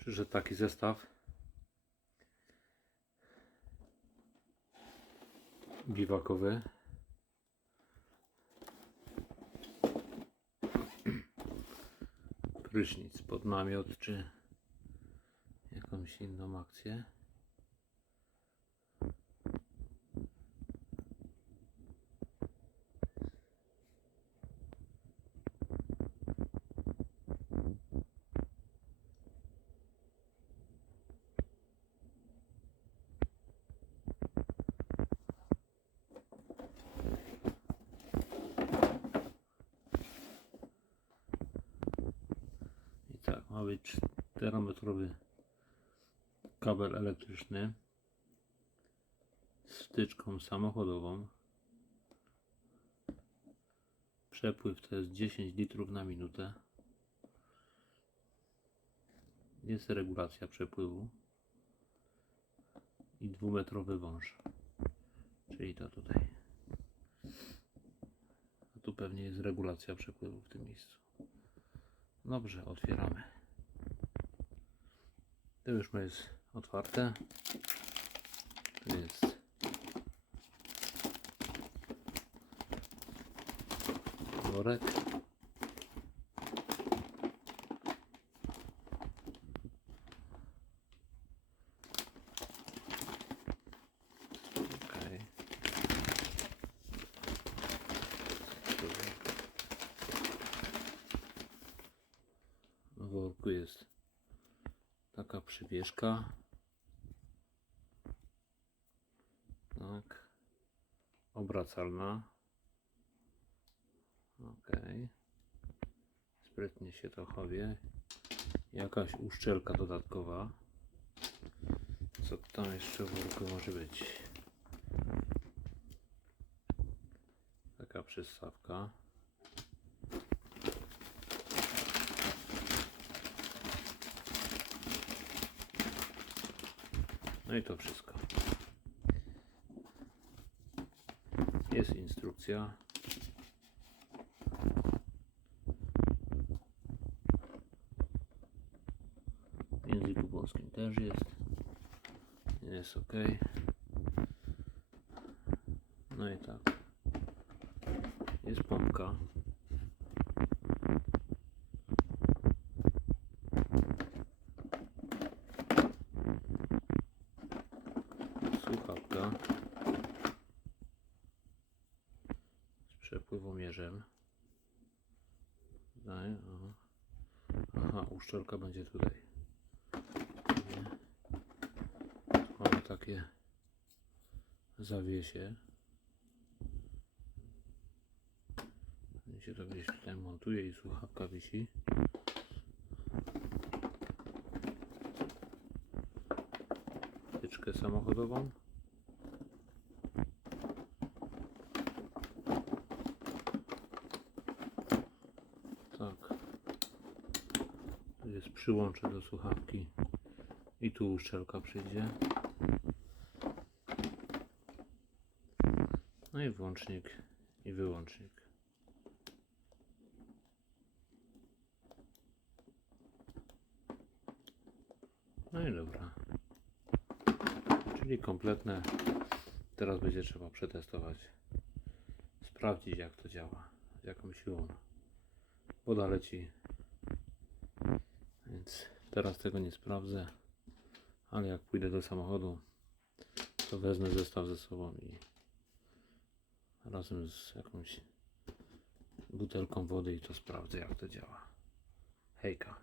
Przyszedł taki zestaw. Biwakowy. Prysznic pod namiot czy jakąś inną akcję. I ma być 4-metrowy kabel elektryczny z wtyczką samochodową. Przepływ to jest 10 litrów na minutę. Jest regulacja przepływu i dwumetrowy wąż, czyli to tutaj. A tu pewnie jest regulacja przepływu w tym miejscu. Dobrze, otwieramy. To już jest otwarte. Tu jest worek. Okej. Dobra. W worku jest taka przywieszka. Tak. Obracalna. Ok. Sprytnie się to chowie. Jakaś uszczelka dodatkowa. Co tam jeszcze w worku może być? Taka przystawka. No i to wszystko. Jest instrukcja. W języku polskim też jest. Jest ok. No i tak. Jest pompka. słuchawka z przepływomierzem. Tutaj, aha. aha, uszczelka będzie tutaj. Mamy takie zawiesie. I się to gdzieś tutaj montuje i słuchawka wisi. Wtyczkę samochodową. Tak. Jest przyłącze do słuchawki. I tu uszczelka przyjdzie. No i włącznik i wyłącznik. No i dobra. Czyli kompletne. Teraz będzie trzeba przetestować. Sprawdzić jak to działa. Z jaką siłą woda leci. Więc teraz tego nie sprawdzę. Ale jak pójdę do samochodu, to wezmę zestaw ze sobą i razem z jakąś butelką wody i to sprawdzę jak to działa. Hejka.